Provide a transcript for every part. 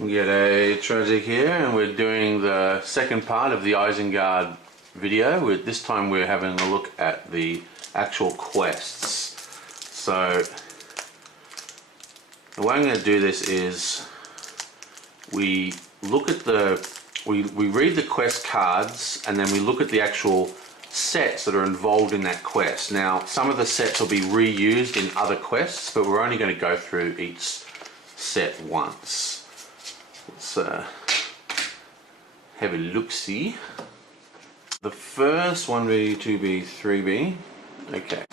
We get a tragic here, and we're doing the second part of the Isengard video. This time we're having a look at the actual quests. So the way I'm going to do this is we look at we read the quest cards, and then we look at the actual sets that are involved in that quest. Now, some of the sets will be reused in other quests, but we're only going to go through each set once. Let's have a look-see. The first 1B, 2B, 3B. Okay.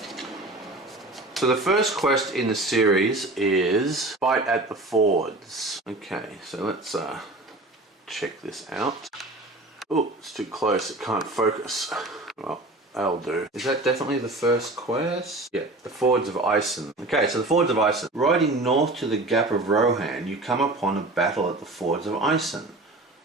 So the first quest in the series is Fight at the Fords. Okay, so let's check this out. Oh, it's too close, it can't focus. Well, that'll do. Is that definitely the first quest? Yeah, the Fords of Isengard. Okay, so the Fords of Isengard. Riding north to the Gap of Rohan, you come upon a battle at the Fords of Isengard.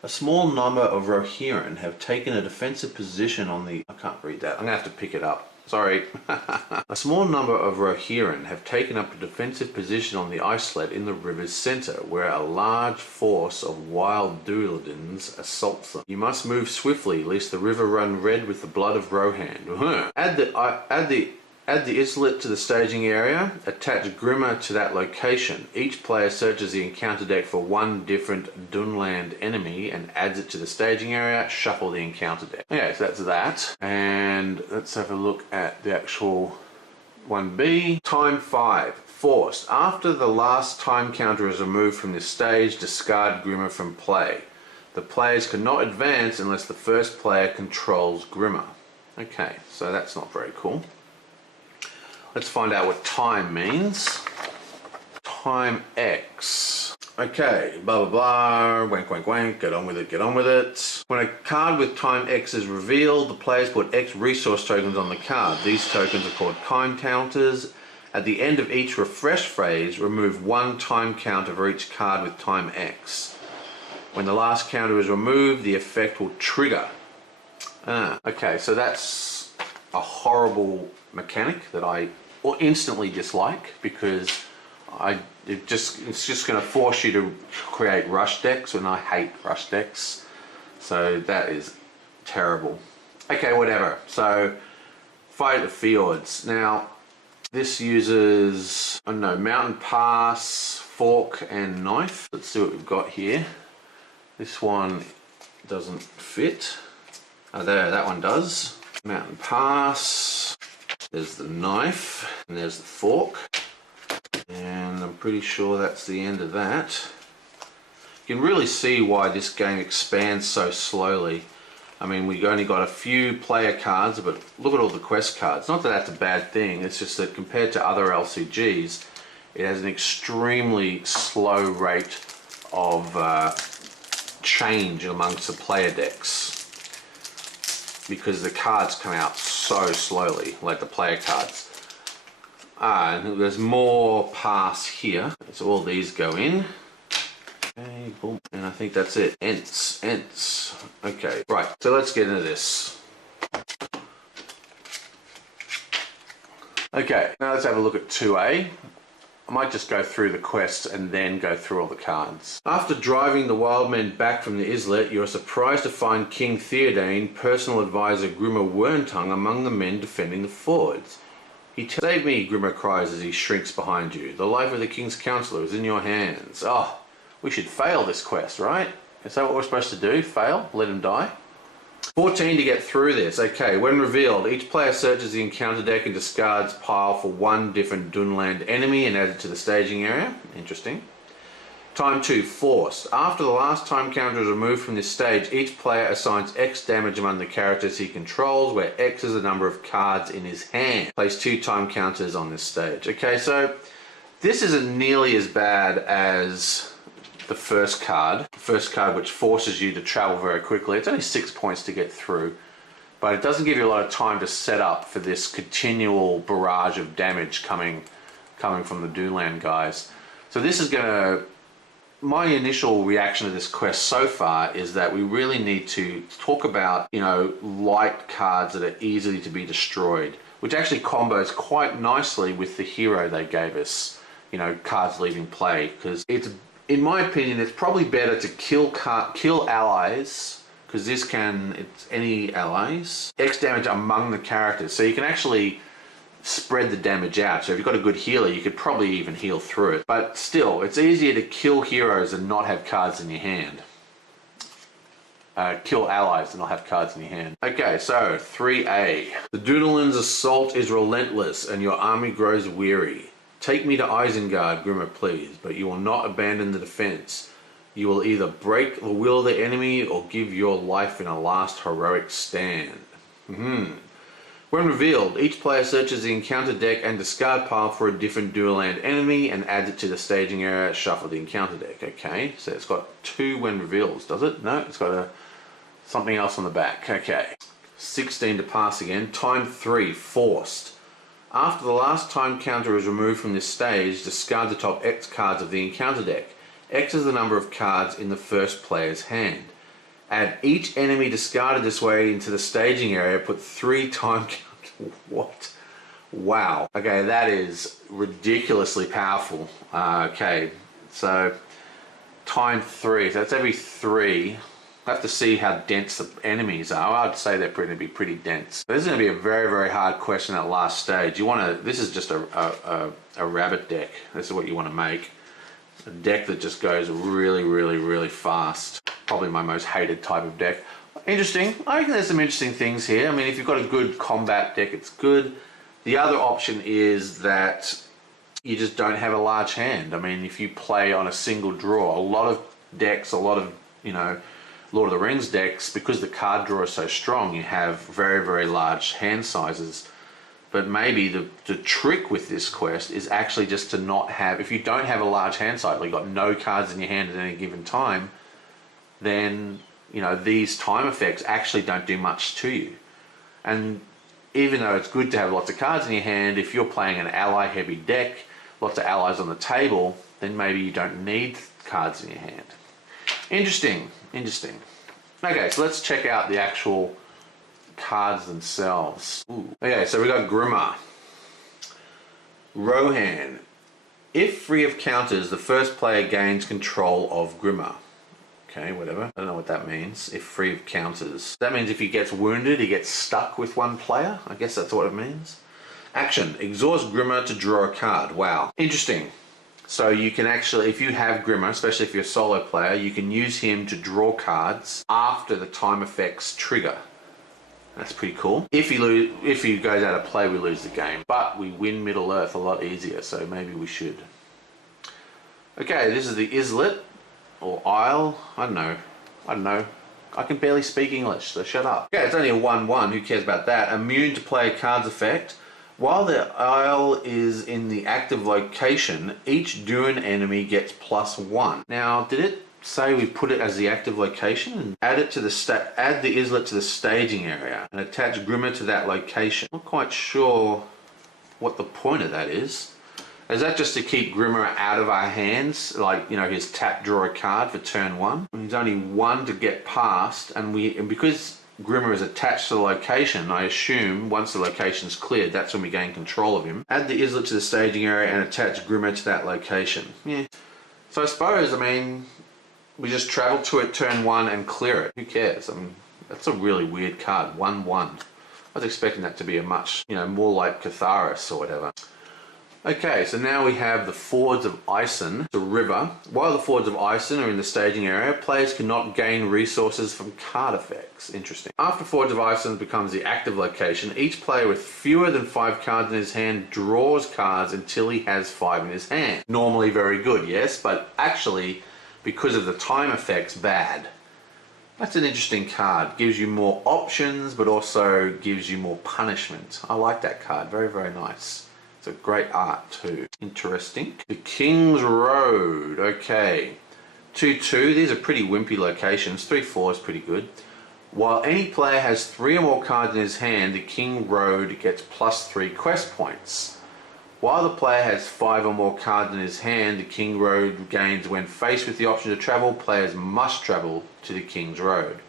A small number of Rohirrim have taken a defensive position on the... I can't read that. I'm going to have to pick it up. Sorry. A small number of Rohirrim have taken up a defensive position on the islet in the river's centre, where a large force of wild Duladins assaults them. You must move swiftly, lest the river run red with the blood of Rohan. Add the islet to the staging area. Attach Grimmer to that location. Each player searches the encounter deck for one different Dunland enemy and adds it to the staging area. Shuffle the encounter deck. Okay, so that's that. And let's have a look at the actual 1B. Time 5. Forced. After the last time counter is removed from this stage, discard Grimmer from play. The players cannot advance unless the first player controls Grimmer. Okay, so that's not very cool. Let's find out what time means. Time X. Okay, blah blah blah, wank wank wank, get on with it, get on with it. When a card with time X is revealed, the players put X resource tokens on the card. These tokens are called time counters. At the end of each refresh phase, remove one time counter for each card with time X. When the last counter is removed, the effect will trigger. Okay, so that's a horrible mechanic that I instantly dislike, because it's just going to force you to create rush decks, and I hate rush decks, so that is terrible. Okay, whatever. So Fight at the Fjords. Now this uses, I don't know, Mountain Pass, Fork and Knife. Let's see what we've got here. This one doesn't fit. Oh, there, that one does. Mountain Pass. There's the knife, and there's the fork, and I'm pretty sure that's the end of that. You can really see why this game expands so slowly. I mean, we've only got a few player cards, but look at all the quest cards. Not that that's a bad thing, it's just that compared to other LCGs, it has an extremely slow rate of change amongst the player decks, because the cards come out so slowly, like the player cards. And there's more pass here, so all these go in. Okay, boom. And I think that's it. Ents. Okay, right, so let's get into this. Okay, now let's have a look at 2A. I might just go through the quests and then go through all the cards. After driving the wild men back from the islet, you are surprised to find King Theoden, personal advisor Grimmer Werntongue, among the men defending the fords. Save me, Grimmer cries as he shrinks behind you. The life of the king's counsellor is in your hands. Oh, we should fail this quest, right? Is that what we're supposed to do? Fail? Let him die? 14 to get through this. Okay, when revealed, each player searches the encounter deck and discards pile for one different Dunland enemy and adds it to the staging area. Interesting. Time 2, Force. After the last time counter is removed from this stage, each player assigns X damage among the characters he controls, where X is the number of cards in his hand. Place 2 time counters on this stage. Okay, so this isn't nearly as bad as the first card which forces you to travel very quickly. It's only 6 points to get through, but it doesn't give you a lot of time to set up for this continual barrage of damage coming from the Dunland guys. So this is gonna, my initial reaction to this quest so far is that we really need to talk about, you know, light cards that are easily to be destroyed, which actually combos quite nicely with the hero they gave us, you know, cards leaving play, because it's in my opinion, it's probably better to kill allies, because this it's any allies. X damage among the characters, so you can actually spread the damage out. So if you've got a good healer, you could probably even heal through it. But still, it's easier to kill heroes and not have cards in your hand. Kill allies and not have cards in your hand. Okay, so 3A. The Dunedain's assault is relentless and your army grows weary. Take me to Isengard, Grimmer, please, but you will not abandon the defense. You will either break the will of the enemy or give your life in a last heroic stand. When revealed, each player searches the encounter deck and discard pile for a different Dunedain enemy and adds it to the staging area. Shuffle the encounter deck. Okay, so it's got 2 when reveals, does it? No, it's got something else on the back. Okay, 16 to pass again. Time 3, forced. After the last time counter is removed from this stage, discard the top X cards of the encounter deck. X is the number of cards in the first player's hand. Add each enemy discarded this way into the staging area. Put 3 time counters. What? Wow. Okay, that is ridiculously powerful. Okay, so time 3. So that's every 3. I have to see how dense the enemies are. I'd say they're going to be pretty dense. This is going to be a very, very hard question at last stage. You want to. This is just a rabbit deck. This is what you want to make. A deck that just goes really, really, really fast. Probably my most hated type of deck. Interesting. I think there's some interesting things here. I mean, if you've got a good combat deck, it's good. The other option is that you just don't have a large hand. I mean, if you play on a single draw, a lot of decks, a lot of, Lord of the Rings decks, because the card draw is so strong, you have very, very large hand sizes. But maybe the trick with this quest is actually just to not have, if you don't have a large hand size, like you've got no cards in your hand at any given time, then, these time effects actually don't do much to you. And even though it's good to have lots of cards in your hand, if you're playing an ally heavy deck, lots of allies on the table, then maybe you don't need cards in your hand. Interesting. Okay, so let's check out the actual cards themselves. Ooh. Okay, so we got Grimmer. Rohan. If free of counters, the first player gains control of Grimmer. Okay, whatever. I don't know what that means. If free of counters. That means if he gets wounded, he gets stuck with one player. I guess that's what it means. Action. Exhaust Grimmer to draw a card. Wow. Interesting. So you can actually, if you have Grimmer, especially if you're a solo player, you can use him to draw cards after the time effects trigger. That's pretty cool. If he goes out of play, we lose the game. But we win Middle Earth a lot easier, so maybe we should. Okay, this is the Islet, or Isle. I don't know. I can barely speak English, so shut up. Okay, it's only a 1/1. Who cares about that? Immune to play a card's effect. While the Isle is in the active location, each Dune enemy gets +1. Now, did it say we put it as the active location and add the Islet to the staging area and attach Grimmer to that location? I'm not quite sure what the point of that is. Is that just to keep Grimmer out of our hands? Like, his tap, draw a card for turn 1? There's only 1 to get past, and because Grimmer is attached to the location, I assume once the location's cleared, that's when we gain control of him. Add the Islet to the staging area and attach Grimmer to that location. Yeah. So I suppose, we just travel to it turn 1 and clear it. Who cares? That's a really weird card. 1/1. I was expecting that to be a much, more like Catharis or whatever. Okay, so now we have the Fords of Isen, the river. While the Fords of Isen are in the staging area, players cannot gain resources from card effects. Interesting. After Fords of Isen becomes the active location, each player with fewer than 5 cards in his hand draws cards until he has 5 in his hand. Normally very good, yes, but actually, because of the time effects, bad. That's an interesting card. Gives you more options, but also gives you more punishment. I like that card. Very, very nice. It's a great art too. Interesting. The King's Road. Okay. 2/2. These are pretty wimpy locations. 3/4 is pretty good. While any player has 3 or more cards in his hand, the King Road gets +3 quest points. While the player has 5 or more cards in his hand, the King Road gains when faced with the option to travel. Players must travel to the King's Road.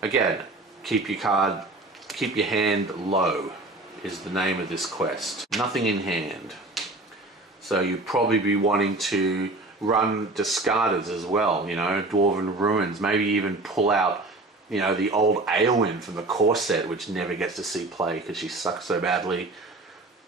Again, keep your hand low is the name of this quest. Nothing in hand. So you'd probably be wanting to run discarders as well, you know, Dwarven Ruins, maybe even pull out, you know, the old Eowyn from the core set, which never gets to see play because she sucks so badly.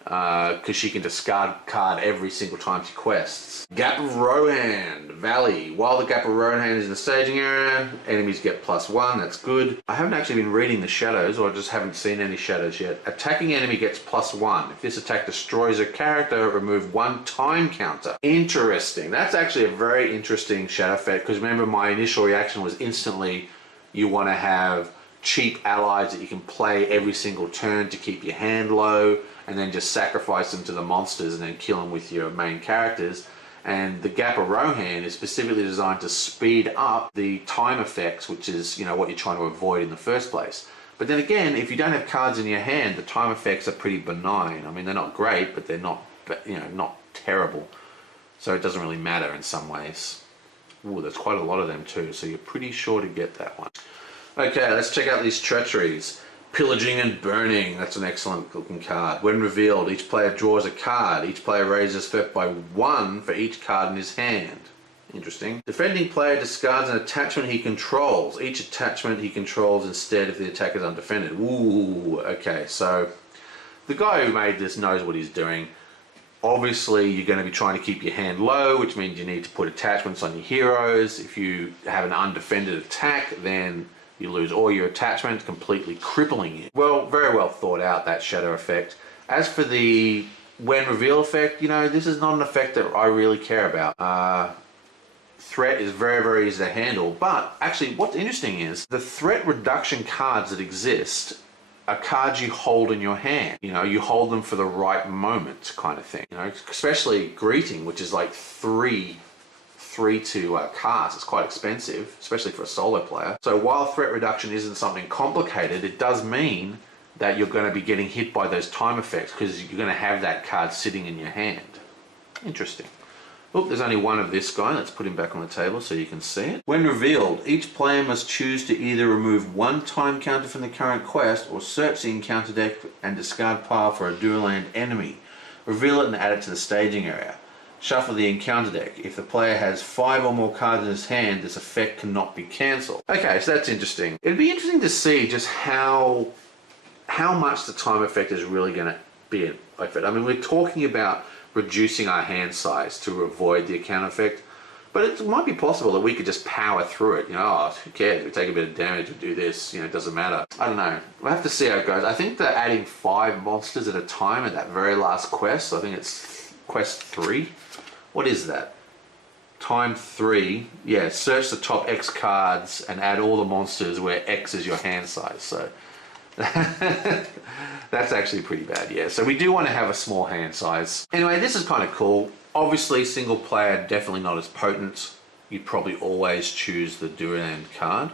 Because she can discard card every single time she quests. Gap of Rohan Valley. While the Gap of Rohan is in the staging area, enemies get +1, that's good. I haven't actually been reading the shadows, or I just haven't seen any shadows yet. Attacking enemy gets +1. If this attack destroys a character, remove 1 time counter. Interesting. That's actually a very interesting shadow effect, because remember my initial reaction was instantly you want to have cheap allies that you can play every single turn to keep your hand low, and then just sacrifice them to the monsters and then kill them with your main characters. And the Gap of Rohan is specifically designed to speed up the time effects, which is, you know, what you're trying to avoid in the first place. But then again, if you don't have cards in your hand, the time effects are pretty benign. I mean, they're not great, but they're not, you know, not terrible. So it doesn't really matter in some ways. Ooh, there's quite a lot of them too, so you're pretty sure to get that one. Okay, let's check out these treacheries. Pillaging and Burning, that's an excellent looking card. When revealed, each player draws a card. Each player raises threat by 1 for each card in his hand. Interesting. Defending player discards an attachment he controls. Each attachment he controls instead if the attack is undefended. Ooh, okay, so the guy who made this knows what he's doing. Obviously, you're going to be trying to keep your hand low, which means you need to put attachments on your heroes. If you have an undefended attack, then you lose all your attachments, completely crippling you. Well, very well thought out, that shadow effect. As for the when reveal effect, you know, this is not an effect that I really care about. Threat is very, very easy to handle, but actually what's interesting is the threat reduction cards that exist are cards you hold in your hand. You know, you hold them for the right moment kind of thing. You know, especially Greeting, which is like 3 to cast. It's quite expensive, especially for a solo player. So while threat reduction isn't something complicated, it does mean that you're going to be getting hit by those time effects because you're going to have that card sitting in your hand. Interesting. Oh, there's only one of this guy. Let's put him back on the table so you can see it. When revealed, each player must choose to either remove 1 time counter from the current quest or search the encounter deck and discard pile for a dual land enemy. Reveal it and add it to the staging area. Shuffle the encounter deck. If the player has 5 or more cards in his hand, this effect cannot be cancelled. Okay, so that's interesting. It'd be interesting to see just how much the time effect is really going to be an effect. I mean, we're talking about reducing our hand size to avoid the encounter effect, but it might be possible that we could just power through it. You know, oh, who cares? We take a bit of damage, we do this, you know, it doesn't matter. I don't know. We'll have to see how it goes. I think they're adding 5 monsters at a time at that very last quest. I think it's quest 3. What is that? Time 3. Yeah, search the top X cards and add all the monsters where X is your hand size. So that's actually pretty bad, yeah. So we do want to have a small hand size. Anyway, this is kind of cool. Obviously, single player, definitely not as potent. You'd probably always choose the dual land card.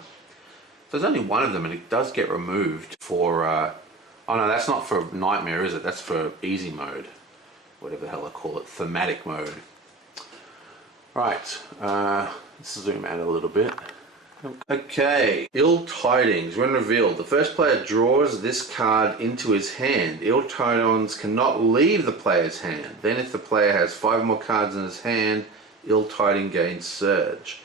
There's only one of them and it does get removed for... oh no, that's not for Nightmare, is it? That's for easy mode. Whatever the hell I call it. Thematic mode. Right, let's zoom out a little bit. Okay, Ill Tidings. When revealed, the first player draws this card into his hand. Ill Tidings cannot leave the player's hand. Then if the player has 5 more cards in his hand, Ill Tidings gains Surge.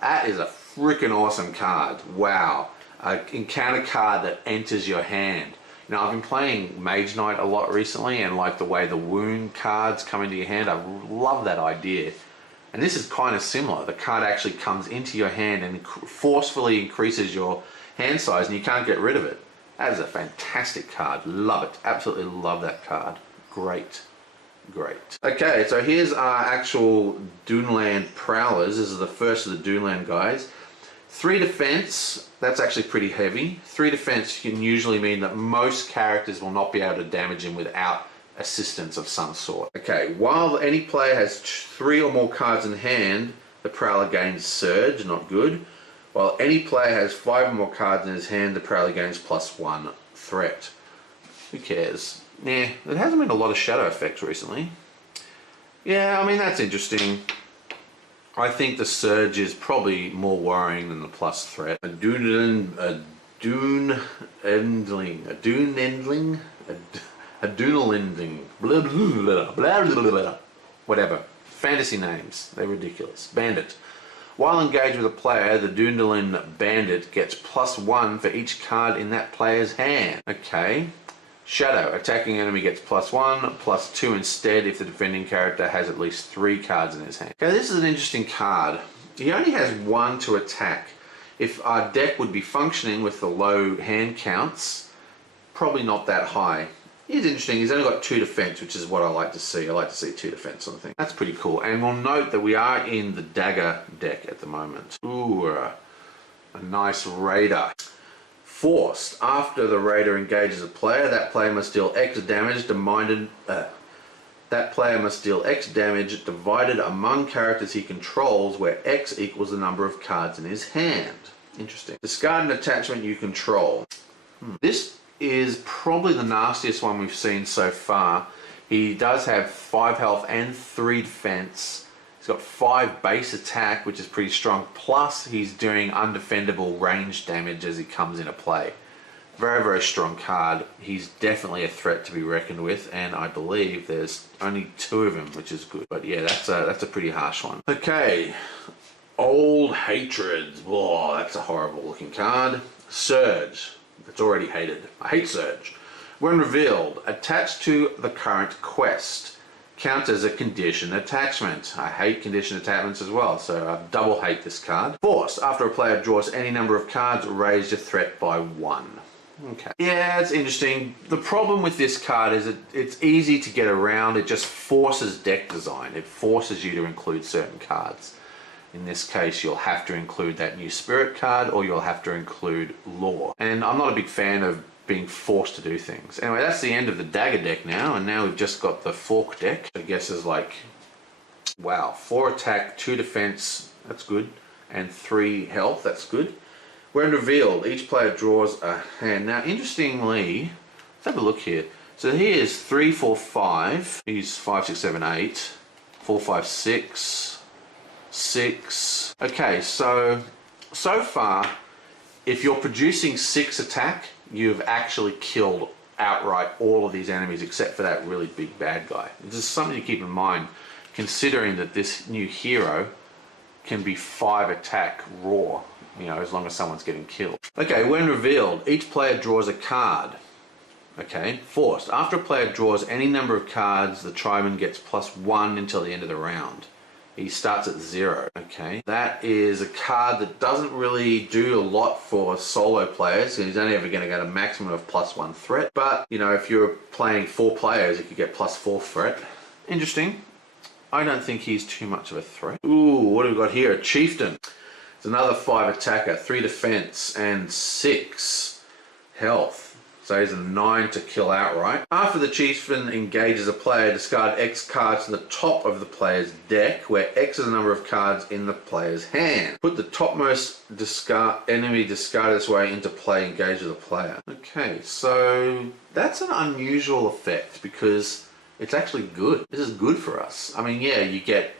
That is a freaking awesome card. Wow. An encounter card that enters your hand. Now, I've been playing Mage Knight a lot recently, and like the way the wound cards come into your hand, I love that idea. And this is kind of similar. The card actually comes into your hand and forcefully increases your hand size and you can't get rid of it. That is a fantastic card. Love it. Absolutely love that card. Great. Great. Okay, so here's our actual Duneland Prowlers. This is the first of the Duneland guys. 3 defense, that's actually pretty heavy. 3 defense can usually mean that most characters will not be able to damage him without assistance of some sort. Okay, while any player has 3 or more cards in hand, the Prowler gains Surge, not good. While any player has 5 or more cards in his hand, the Prowler gains +1 threat. Who cares? Nah, there hasn't been a lot of shadow effects recently. Yeah, I mean, that's interesting. I think the Surge is probably more worrying than the plus threat. A Dune Endling, blah, blah, blah, blah, blah, blah, whatever. Fantasy names, they're ridiculous. Bandit. While engaged with a player, the Dundalin Bandit gets +1 for each card in that player's hand. Okay. Shadow. Attacking enemy gets +1, +2 instead if the defending character has at least 3 cards in his hand. Okay, this is an interesting card. He only has 1 to attack. If our deck would be functioning with the low hand counts, probably not that high. He's interesting. He's only got 2 defense, which is what I like to see. I like to see 2 defense on the thing. That's pretty cool. And we'll note that we are in the dagger deck at the moment. Ooh, a nice raider. Forced. After the raider engages a player, that player must deal X damage divided among characters he controls, where X equals the number of cards in his hand. Interesting. Discard an attachment you control. This is probably the nastiest one we've seen so far. He does have 5 health and 3 defense. He's got 5 base attack, which is pretty strong, plus he's doing undefendable range damage as he comes into play. Very, very strong card. He's definitely a threat to be reckoned with, and I believe there's only 2 of him, which is good. But yeah, that's a pretty harsh one. Okay, Old Hatred. Whoa, that's a horrible looking card. Surge. It's already hated. I hate Surge. When revealed, attached to the current quest, counts as a condition attachment. I hate condition attachments as well, so I double hate this card. Forced. After a player draws any number of cards, raise your threat by 1. Okay. Yeah, it's interesting. The problem with this card is it's easy to get around. It just forces deck design. It forces you to include certain cards. In this case, you'll have to include that new spirit card, or you'll have to include lore. And I'm not a big fan of being forced to do things. Anyway, that's the end of the dagger deck now, and now we've just got the fork deck. I guess is like, wow, 4 attack, 2 defense, that's good, and 3 health, that's good. When revealed, each player draws a hand. Now, interestingly, let's have a look here. So here's 3, 4, 5. He's 5, 6, 7, 8. 4, 5, 6. 6. Okay, so far, if you're producing 6 attack, you've actually killed outright all of these enemies except for that really big bad guy. This is something to keep in mind, considering that this new hero can be 5 attack raw, you know, as long as someone's getting killed. Okay, when revealed, each player draws a card. Okay, forced. After a player draws any number of cards, the tribesman gets +1 until the end of the round. He starts at 0. Okay, that is a card that doesn't really do a lot for solo players. He's only ever going to get a maximum of +1 threat. But, you know, if you're playing 4 players, you could get +4 threat. Interesting. I don't think he's too much of a threat. Ooh, what have we got here? A Chieftain. It's another 5 attacker, 3 defense, and 6 health. So he's a 9 to kill outright. After the Chieftain engages a player, discard X cards to the top of the player's deck, where X is the number of cards in the player's hand. Put the topmost enemy discarded this way into play, engage with the player. Okay, so that's an unusual effect because it's actually good. This is good for us. I mean, yeah, you get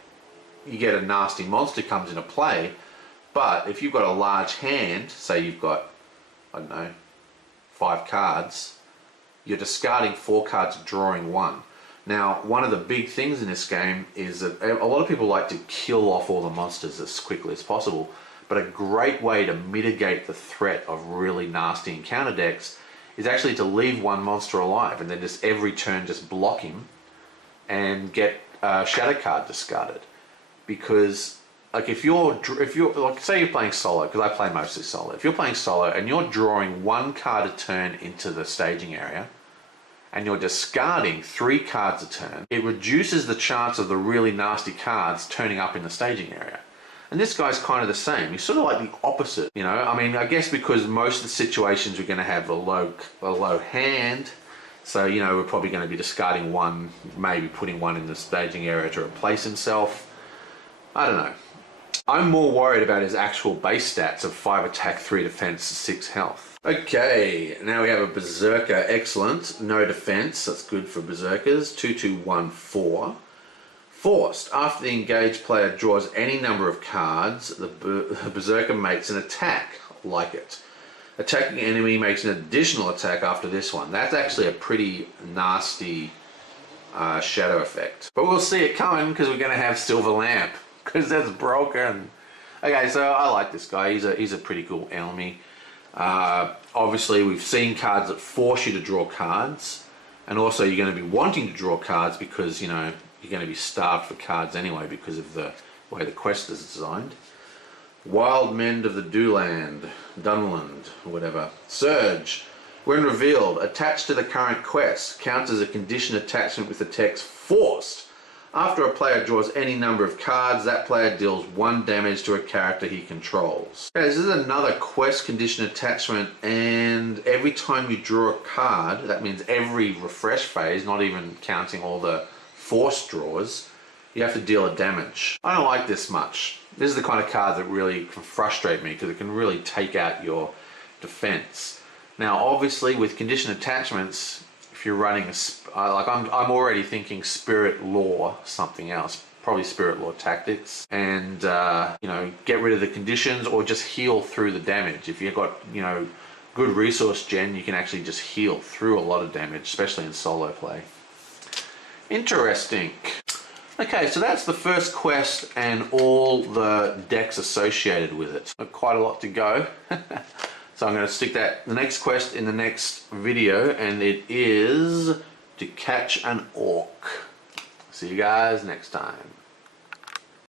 a nasty monster comes into play, but if you've got a large hand, say you've got, I don't know, 5 cards, you're discarding 4 cards, drawing 1. Now, one of the big things in this game is that a lot of people like to kill off all the monsters as quickly as possible, but a great way to mitigate the threat of really nasty encounter decks is actually to leave 1 monster alive and then just every turn just block him and get a shadow card discarded. Because like if you're like, say you're playing solo, because I play mostly solo. If you're playing solo and you're drawing 1 card a turn into the staging area, and you're discarding 3 cards a turn, it reduces the chance of the really nasty cards turning up in the staging area. And this guy's kind of the same. He's sort of like the opposite, you know. I mean, I guess because most of the situations we're going to have a low hand, so you know we're probably going to be discarding 1, maybe putting 1 in the staging area to replace himself. I don't know. I'm more worried about his actual base stats of 5 attack, 3 defense, 6 health. Okay, now we have a Berserker. Excellent. No defense. That's good for Berserkers. 2, 2, 1, 4. Forced. After the engaged player draws any number of cards, the Berserker makes an attack. Like it. Attacking enemy makes an additional attack after this one. That's actually a pretty nasty shadow effect. But we'll see it coming because we're going to have Silver Lamp because that's broken. Okay, so I like this guy. He's a pretty cool enemy. Obviously, we've seen cards that force you to draw cards, and also you're going to be wanting to draw cards because, you know, you're going to be starved for cards anyway because of the way the quest is designed. Wild Mend of the Dunland, or whatever. Surge. When revealed, attached to the current quest, counts as a condition attachment with the text forced. After a player draws any number of cards, that player deals 1 damage to a character he controls. Okay, this is another quest condition attachment, and every time you draw a card, that means every refresh phase, not even counting all the forced draws, you have to deal a damage. I don't like this much. This is the kind of card that really can frustrate me because it can really take out your defense. Now, obviously, with condition attachments, if you're running I'm already thinking Spirit Lore, something else, probably Spirit Lore Tactics, and you know, get rid of the conditions or just heal through the damage. If you've got, you know, good resource gen, you can actually just heal through a lot of damage, especially in solo play. Interesting. Okay, so that's the first quest and all the decks associated with it. Quite a lot to go. So I'm going to stick the next quest in the next video, and it is to catch an orc. See you guys next time.